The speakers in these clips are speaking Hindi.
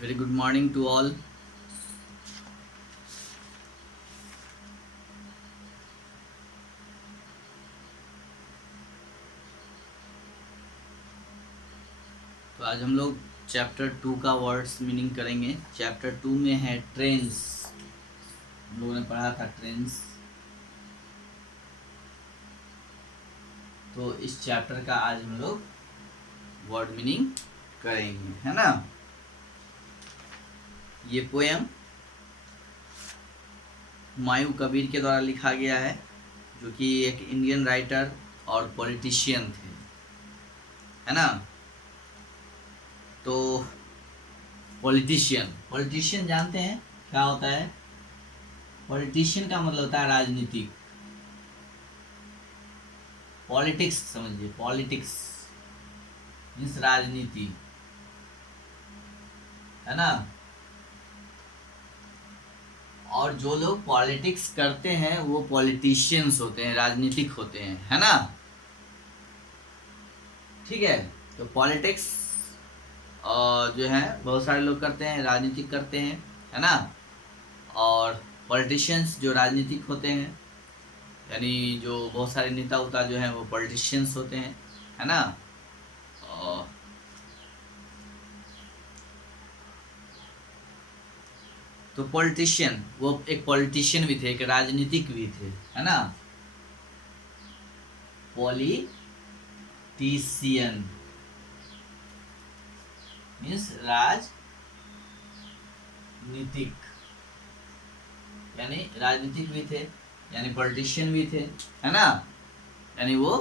Very good morning to all. तो आज हम लोग चैप्टर 2 का वर्ड्स मीनिंग करेंगे। चैप्टर 2 में है ट्रेंस। हम लोगों ने पढ़ा था ट्रेंस। तो इस चैप्टर का आज हम लोग वर्ड मीनिंग करेंगे, है ना। ये पोएम हुमायूं कबीर के द्वारा लिखा गया है, जो कि एक इंडियन राइटर और पॉलिटिशियन थे, है ना। तो पॉलिटिशियन पॉलिटिशियन जानते हैं क्या होता है? पॉलिटिशियन का मतलब होता है राजनीतिक। पॉलिटिक्स समझिए, पॉलिटिक्स मीन्स राजनीति, है ना। और जो लोग पॉलिटिक्स करते हैं वो पॉलिटिशियंस होते हैं, राजनीतिक होते हैं, है ना। ठीक है। तो पॉलिटिक्स जो है बहुत सारे लोग करते हैं, राजनीतिक करते हैं, है ना। और पॉलिटिशियंस जो राजनीतिक होते हैं, यानी जो बहुत सारे नेता उता जो हैं वो पॉलिटिशियंस होते हैं, है ना। और तो पॉलिटिशियन, वो एक पॉलिटिशियन भी थे, एक राजनीतिक भी थे, है ना। पॉलिटिशियन मीन्स राजनीतिक, यानी राजनीतिक भी थे, यानी पॉलिटिशियन भी थे, है ना। यानी वो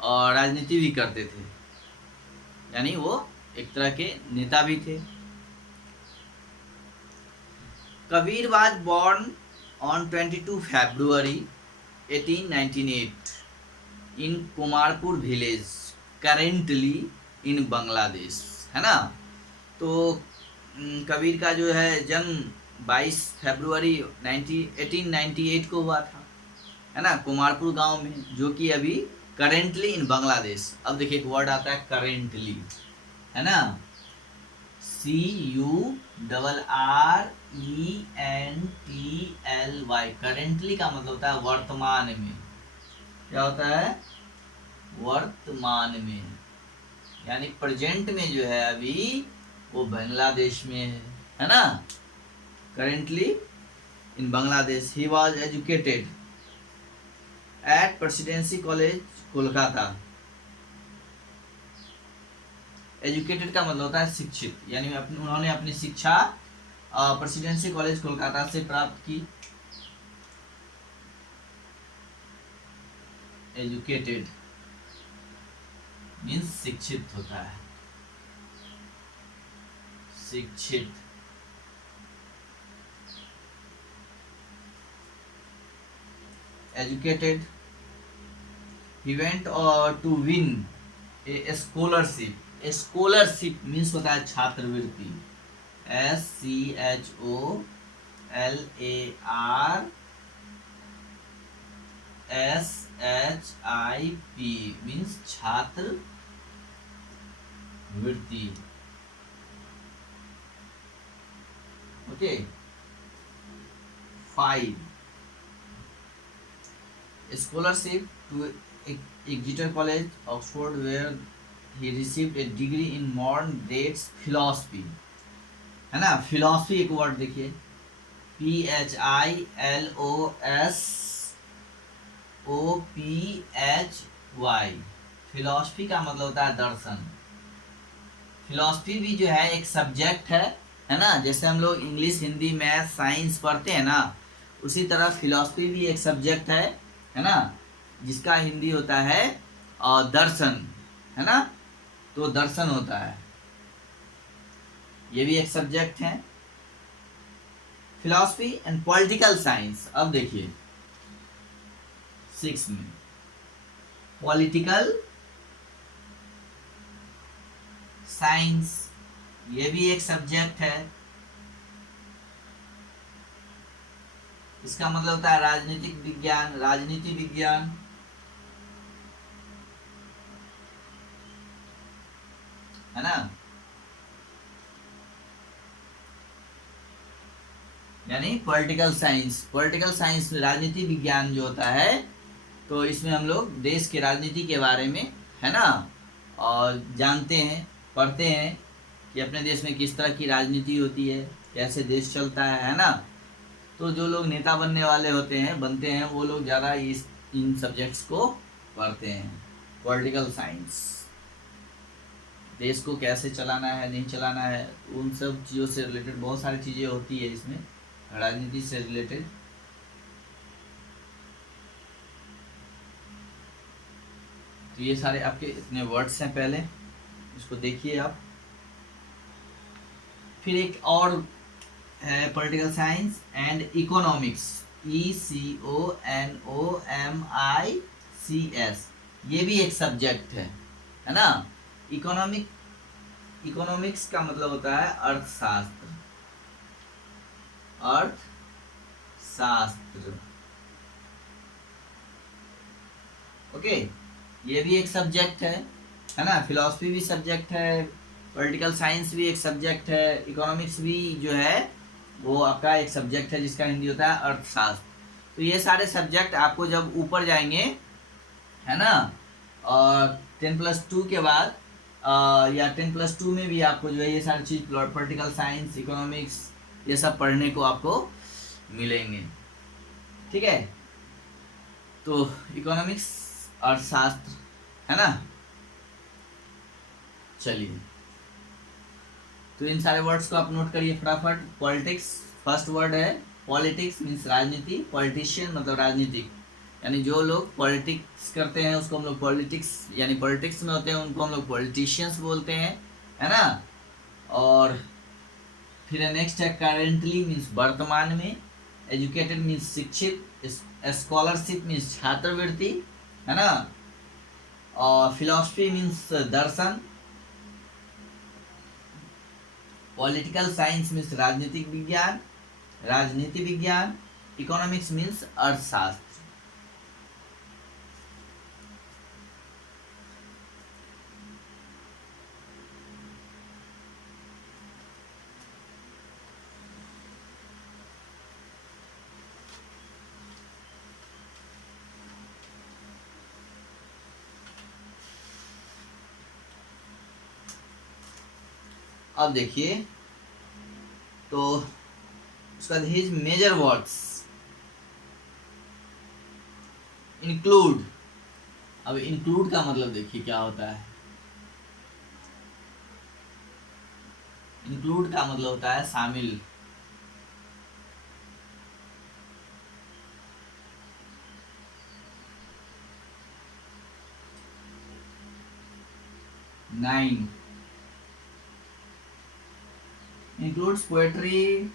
राजनीति भी करते थे, यानी वो एक तरह के नेता भी थे। Kabir was born on 22 February 1898 in Kumarpur village, currently in Bangladesh, है ना। तो कबीर का जो है जन्म 22 फरवरी 1898 को हुआ था, है ना, कुमारपुर गांव में, जो कि अभी करेंटली इन बांग्लादेश। अब देखिए एक वर्ड आता है करेंटली, है ना। CURRENTLY, करेंटली का मतलब होता है वर्तमान में। क्या होता है? वर्तमान में, यानी प्रेजेंट में जो है अभी वो बांग्लादेश में है ना। Currently in Bangladesh. He was educated eight presidency college Kolkata. Educated का मतलब होता है शिक्षित, यानी उन्होंने अपनी शिक्षा प्रेसिडेंसी कॉलेज कोलकाता से प्राप्त की। एजुकेटेड मीन्स शिक्षित होता है, शिक्षित। Educated. He went to win a scholarship. Scholarship means होता है छात्रवृत्ति। SCHOLARSHIP मीन्स छात्रवृत्ति। Okay. 5 scholarship to Exeter College, Oxford, where he received a degree in modern dates philosophy, है ना। philosophy एक वर्ड देखिए, PHILOSOPHY। फिलोसफी का मतलब होता है दर्शन। फिलोसफी भी जो है एक सब्जेक्ट है ना। जैसे हम लोग इंग्लिश, हिंदी, मैथ, साइंस पढ़ते हैं ना, उसी तरह फिलोसफी भी एक सब्जेक्ट है ना, जिसका हिंदी होता है दर्शन, है ना। तो दर्शन होता है, ये भी एक सब्जेक्ट है। Philosophy and political science. अब देखिए 6 में पॉलिटिकल साइंस, ये भी एक सब्जेक्ट है। इसका मतलब होता है राजनीतिक विज्ञान, राजनीति विज्ञान, है ना। यानी पॉलिटिकल साइंस। पॉलिटिकल साइंस राजनीति विज्ञान जो होता है, तो इसमें हम लोग देश के राजनीति के बारे में, है ना, और जानते हैं, पढ़ते हैं कि अपने देश में किस तरह की राजनीति होती है, कैसे देश चलता है ना। तो जो लोग नेता बनने वाले होते हैं, बनते हैं, वो लोग ज़्यादा इन सब्जेक्ट्स को पढ़ते हैं। पॉलिटिकल साइंस, देश को कैसे चलाना है, नहीं चलाना है, उन सब चीज़ों से रिलेटेड बहुत सारी चीज़ें होती है इसमें, राजनीति से रिलेटेड। तो ये सारे आपके इतने वर्ड्स हैं, पहले इसको देखिए आप। फिर एक और है political science and economics, ECONOMICS, ये भी एक सब्जेक्ट है ना। इकोनॉमिक्स का मतलब होता है अर्थशास्त्र, अर्थशास्त्र, ओके। ये भी एक सब्जेक्ट है ना। फिलॉसफी भी सब्जेक्ट है, पॉलिटिकल साइंस भी एक सब्जेक्ट है, इकोनॉमिक्स भी जो है वो आपका एक सब्जेक्ट है, जिसका हिंदी होता है अर्थशास्त्र। तो ये सारे सब्जेक्ट आपको जब ऊपर जाएंगे, है ना, और 10+2 के बाद या 10+2 में भी आपको जो है ये सारी चीज़, पॉलिटिकल साइंस, इकोनॉमिक्स, ये सब पढ़ने को आपको मिलेंगे, ठीक है। तो इकोनॉमिक्स, अर्थशास्त्र, है ना। चलिए, तो इन सारे वर्ड्स को आप नोट करिए फटाफट। पॉलिटिक्स, फर्स्ट वर्ड है पॉलिटिक्स, मीन्स राजनीति। पॉलिटिशियन मतलब राजनीतिक, यानी जो लोग पॉलिटिक्स करते हैं उसको हम लोग पॉलिटिक्स, यानी पॉलिटिक्स में होते हैं उनको हम लोग पॉलिटिशियंस बोलते हैं, है ना। और फिर नेक्स्ट है करेंटली, मीन्स वर्तमान में। एजुकेटेड मीन्स शिक्षित। स्कॉलरशिप मीन्स छात्रवृत्ति, है ना। और फिलॉसफी मीन्स दर्शन। पॉलिटिकल साइंस मीन्स राजनीतिक विज्ञान, राजनीति विज्ञान। इकोनॉमिक्स मीन्स अर्थशास्त्र। अब देखिए, तो उसका हिज मेजर वर्ड्स इंक्लूड। अब इंक्लूड का मतलब देखिए क्या होता है। इंक्लूड का मतलब होता है शामिल। Nine includes poetry,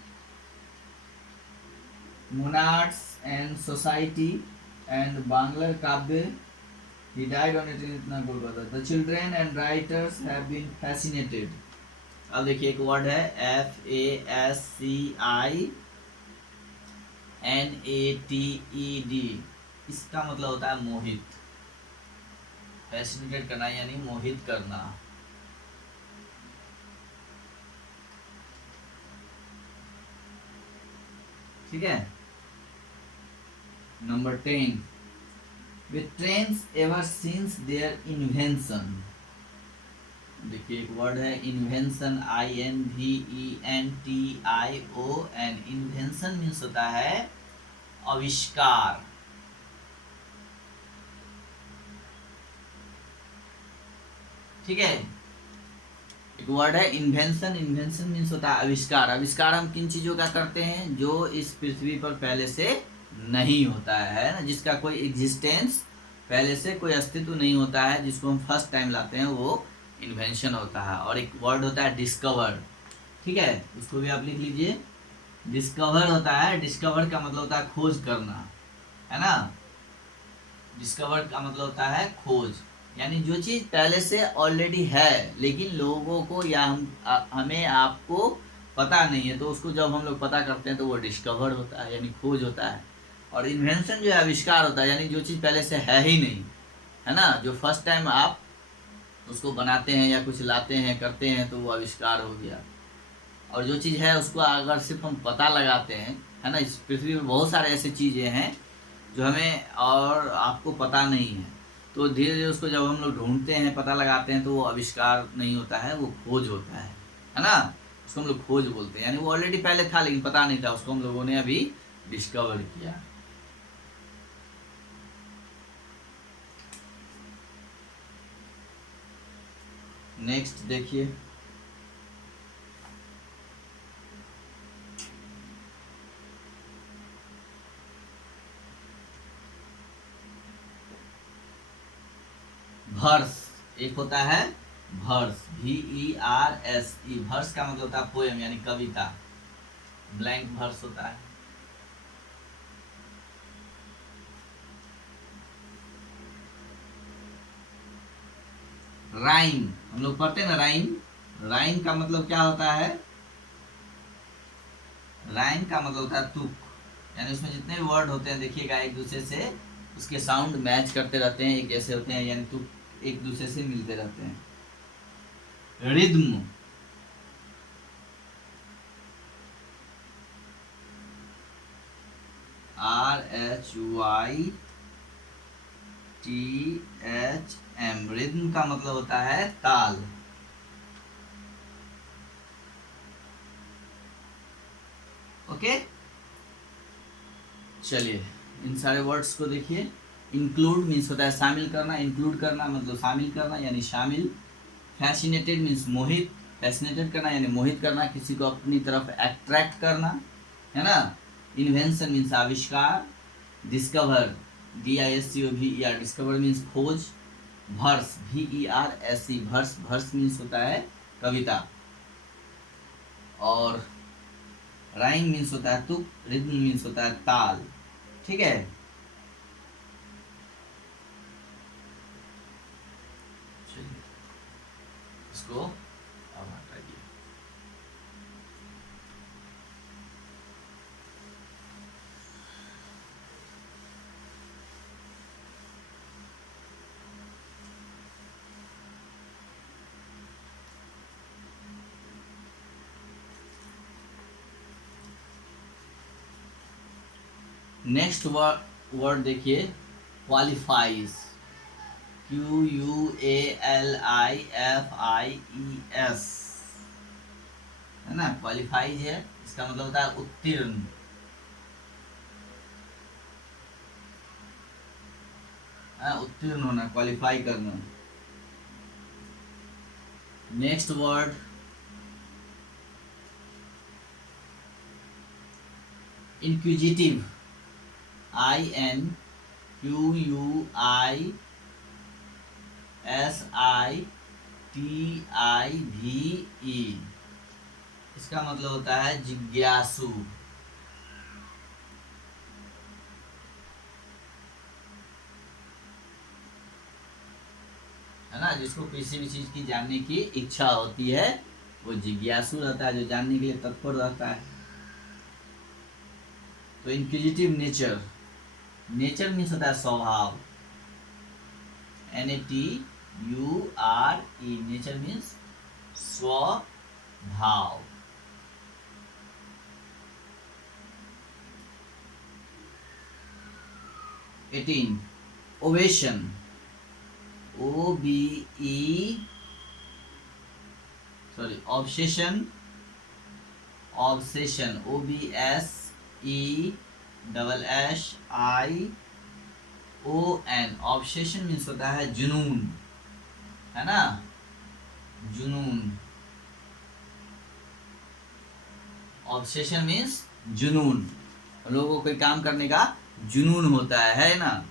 monarchs and society and Bangla Kavya. He died on 18th Kolkata. The children and writers have been fascinated. अब देखिए एक वर्ड है FASCINATED, इसका मतलब होता है मोहित। फैसिनेटेड करना यानी मोहित करना। ठीक है। Number 10, with trains ever since their invention। देखिए एक वर्ड है इन्वेंशन, INVENTION। इन्वेंशन मीन्स होता है आविष्कार। ठीक है। एक वर्ड है इन्वेंशन, इन्वेंशन मीन्स होता है आविष्कार। आविष्कार हम किन चीज़ों का करते हैं, जो इस पृथ्वी पर पहले से नहीं होता है ना, जिसका कोई एग्जिस्टेंस पहले से कोई अस्तित्व नहीं होता है, जिसको हम फर्स्ट टाइम लाते हैं, वो इन्वेंशन होता है। और एक वर्ड होता है डिस्कवर। ठीक है, उसको भी आप लिख लीजिए। डिस्कवर होता है, डिस्कवर का मतलब होता है खोज करना, है ना। डिस्कवर का मतलब होता है खोज, यानी जो चीज़ पहले से ऑलरेडी है लेकिन लोगों को या हमें आपको पता नहीं है, तो उसको जब हम लोग पता करते हैं तो वो डिस्कवर होता है, यानी खोज होता है। और इन्वेंशन जो है आविष्कार होता है, यानी जो चीज़ पहले से है ही नहीं, है ना, जो फर्स्ट टाइम आप उसको बनाते हैं या कुछ लाते हैं करते हैं तो वो आविष्कार हो गया। और जो चीज़ है उसको अगर सिर्फ हम पता लगाते हैं है ना। इस पृथ्वी में बहुत सारे ऐसे चीज़ें हैं जो हमें और आपको पता नहीं है। तो धीरे धीरे उसको जब हम लोग ढूंढते हैं, पता लगाते हैं, तो वो आविष्कार नहीं होता है, वो खोज होता है ना। उसको हम लोग खोज बोलते हैं, यानी वो ऑलरेडी पहले था लेकिन पता नहीं था, उसको हम लोगों ने अभी डिस्कवर किया। नेक्स्ट देखिए, वर्स। एक होता है वर्स, VERSE। वर्स का मतलब होता है पोएम यानी कविता, ब्लैंक वर्स होता है। राइम, हम लोग पढ़ते हैं ना राइम। राइम का मतलब क्या होता है? राइम का मतलब होता है तुक, यानी उसमें जितने भी वर्ड होते हैं देखिएगा एक दूसरे से उसके साउंड मैच करते रहते हैं, एक जैसे होते हैं, यानी तुक एक दूसरे से मिलते रहते हैं। Rhythm, RHYTHM। रिद्म का मतलब होता है ताल। ओके, चलिए इन सारे वर्ड्स को देखिए। इंक्लूड मीन्स होता है शामिल करना, इंक्लूड करना मतलब शामिल करना यानी शामिल। फैसिनेटेड मीन्स मोहित, फैसिनेटेड करना यानी मोहित करना, किसी को अपनी तरफ अट्रैक्ट करना, है ना। इन्वेंशन मीन्स आविष्कार। डिस्कवर, DISCOVER, डिस्कवर मीन्स खोज। Verse, VERSE, verse, verse means होता है कविता। और राइम मीन्स होता है तुक, रिद्म मीन्स होता है ताल। ठीक है, इसको अब हटाइए। नेक्स्ट वर्ड देखिए, क्वालिफाइज, QUALIFIES, है ना। क्वालिफाइज है, इसका मतलब होता है उत्तीर्ण, उत्तीर्ण होना, क्वालिफाई करना। नेक्स्ट वर्ड इंक्विजिटिव, INQUISITIVE, इसका मतलब होता है जिज्ञासु। है ना, जिसको किसी भी चीज की जानने की इच्छा होती है वो जिज्ञासु रहता है, जो जानने के लिए तत्पर रहता है। तो इंक्विजिटिव नेचर, नेचर मीन्स होता है स्वभाव, NATURE, नेचर मीन्स स्वभाव। Eighteen, ovation, obsession, obsession, OBSESSION, obsession means होता है जुनून, है ना, जुनून। ऑब्सेशन मीन्स जुनून, लोगों को कोई काम करने का जुनून होता है ना।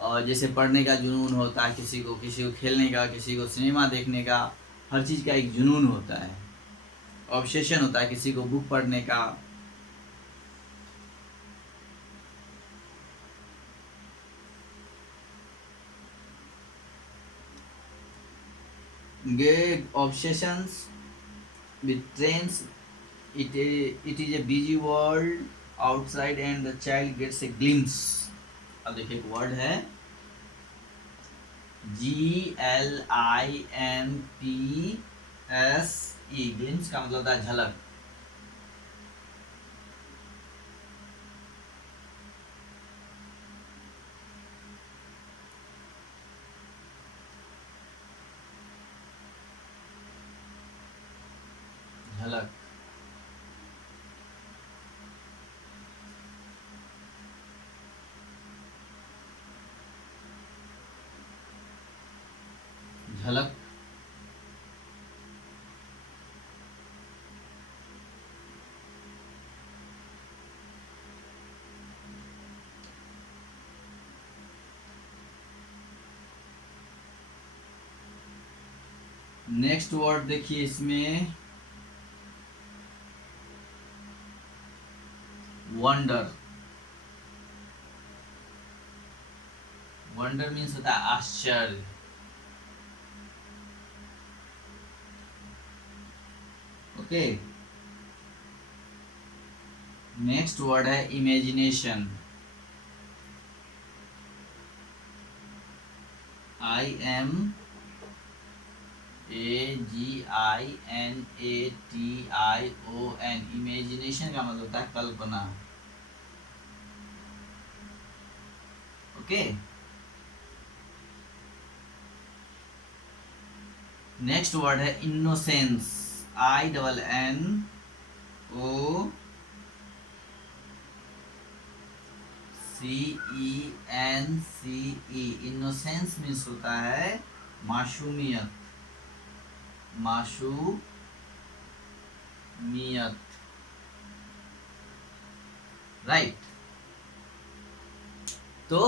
और जैसे पढ़ने का जुनून होता है किसी को खेलने का, किसी को सिनेमा देखने का, हर चीज़ का एक जुनून होता है। ऑब्सेशन होता है किसी को बुक पढ़ने का। Obsessions with trains, it is a busy world outside and the child gets a glimpse। अब देखिए एक वर्ड है GLIMPSE, ग्लिम्स का मतलब होता है झलक। झलक, झलक, नेक्स्ट वर्ड देखिए इसमें वंडर। वंडर मीन्स होता है आश्चर्य। ओके, नेक्स्ट वर्ड है इमेजिनेशन। IMAGINATION। इमेजिनेशन का मतलब होता है कल्पना। ओके, नेक्स्ट वर्ड है इनोसेंस। INNOCENCE। इनोसेंस मीन्स होता है मासूमियत, मासूमियत, राइट। तो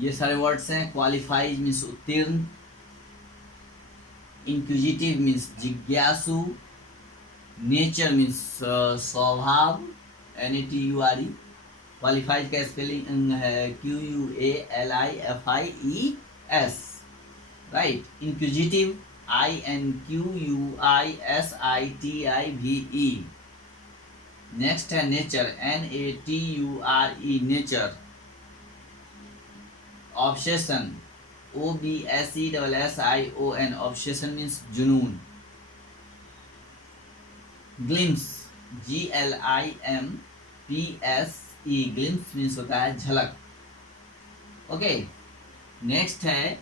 ये सारे वर्ड्स हैं। क्वालिफाइड मीन्स उत्तीर्ण, इंक्विजिटिव मीन्स जिज्ञासु, नेचर मीन्स स्वभाव, NATURE। क्वालिफाइड का स्पेलिंग है QUALIFIES, right. Inquisitive INQUISITIVE। Next है nature, NATURE, nature. Obsession, OBSESSION, obsession means जुनून। ग्लिम्स, GLIMPSE, ग्लिम्स मीन्स होता है झलक। ओके, नेक्स्ट है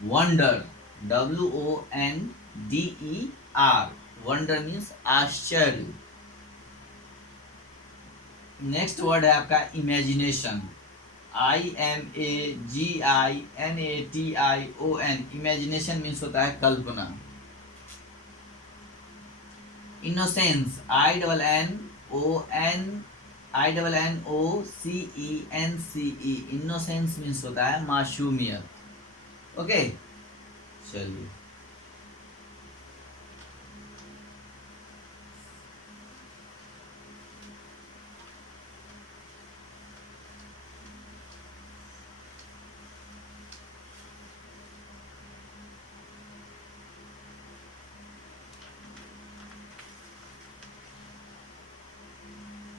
वंडर, WONDER, वंडर मीन्स आश्चर्य। नेक्स्ट वर्ड है आपका इमेजिनेशन, IMAGINATION, इमेजिनेशन मीन्स होता है कल्पना। इनोसेंस, INNOCENCE, इनोसेंस मीन्स होता है मासूमियत। ओके, चलिए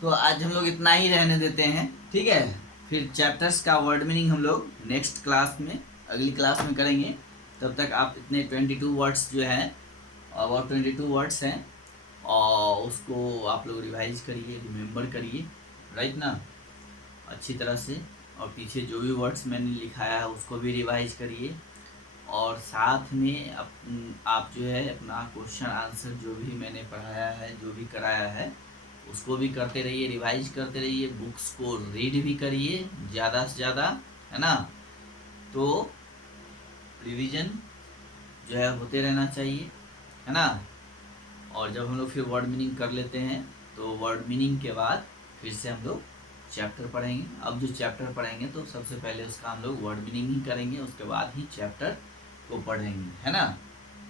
तो आज हम लोग इतना ही रहने देते हैं, ठीक है। फिर चैप्टर्स का वर्ड मीनिंग हम लोग नेक्स्ट क्लास में, अगली क्लास में करेंगे। तब तक आप इतने 22 वर्ड्स जो हैं, अबाउट 22 वर्ड्स हैं, और उसको आप लोग रिवाइज करिए, रिमेंबर करिए, राइट ना, अच्छी तरह से। और पीछे जो भी वर्ड्स मैंने लिखाया है उसको भी रिवाइज करिए। और साथ में आप जो है अपना क्वेश्चन आंसर जो भी मैंने पढ़ाया है, जो भी कराया है, उसको भी करते रहिए, रिवाइज करते रहिए। बुक्स को रीड भी करिए ज़्यादा से ज़्यादा, है ना। तो रिवीजन जो है होते रहना चाहिए, है ना। और जब हम लोग फिर वर्ड मीनिंग कर लेते हैं तो वर्ड मीनिंग के बाद फिर से हम लोग चैप्टर पढ़ेंगे। अब जो चैप्टर पढ़ेंगे तो सबसे पहले उसका हम लोग वर्ड मीनिंग ही करेंगे, उसके बाद ही चैप्टर को पढ़ेंगे, है ना।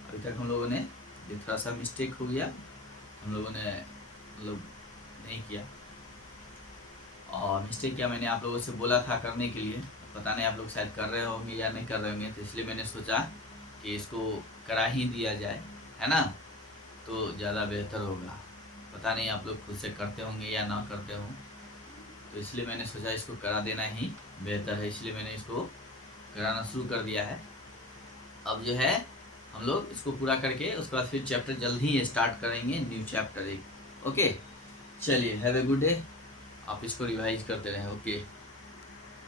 अभी तक हम लोगों ने ये थोड़ा सा मिस्टेक हो गया, हम लोगों ने मतलब नहीं किया। और मिस्टेक क्या, मैंने आप लोगों से बोला था करने के लिए, पता नहीं आप लोग शायद कर रहे होंगे या नहीं कर रहे होंगे, तो इसलिए मैंने सोचा कि इसको करा ही दिया जाए, है ना, तो ज़्यादा बेहतर होगा। पता नहीं आप लोग खुद से करते होंगे या ना करते हों, तो इसलिए मैंने सोचा इसको करा देना ही बेहतर है, इसलिए मैंने इसको कराना शुरू कर दिया है। अब जो है हम लोग इसको पूरा करके उसके बाद फिर चैप्टर जल्द ही स्टार्ट करेंगे, न्यू चैप्टर एक। ओके, चलिए, हैव ए गुड डे। आप इसको रिवाइज करते रहें। ओके।